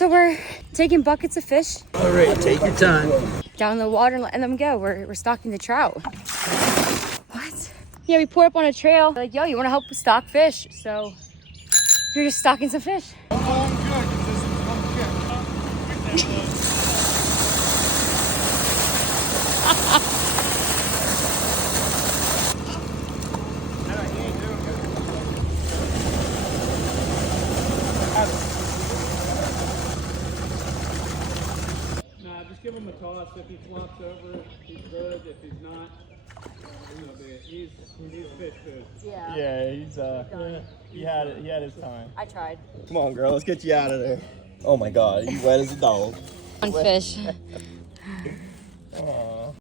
So we're taking buckets of fish All right, take your time. down in the water and letting them go. We're stocking the trout. What? Yeah, we poured up on a trail. Like, yo, you want to help stock fish? So we're just stocking some fish. Nah, just give him a toss. If he flops over, he's good. If he's not, he's fish food. Yeah, Yeah, he's he had it. He had his time. I tried. Come on, girl, let's get you out of there. Oh my God, you wet as a dog. On fish. Aw.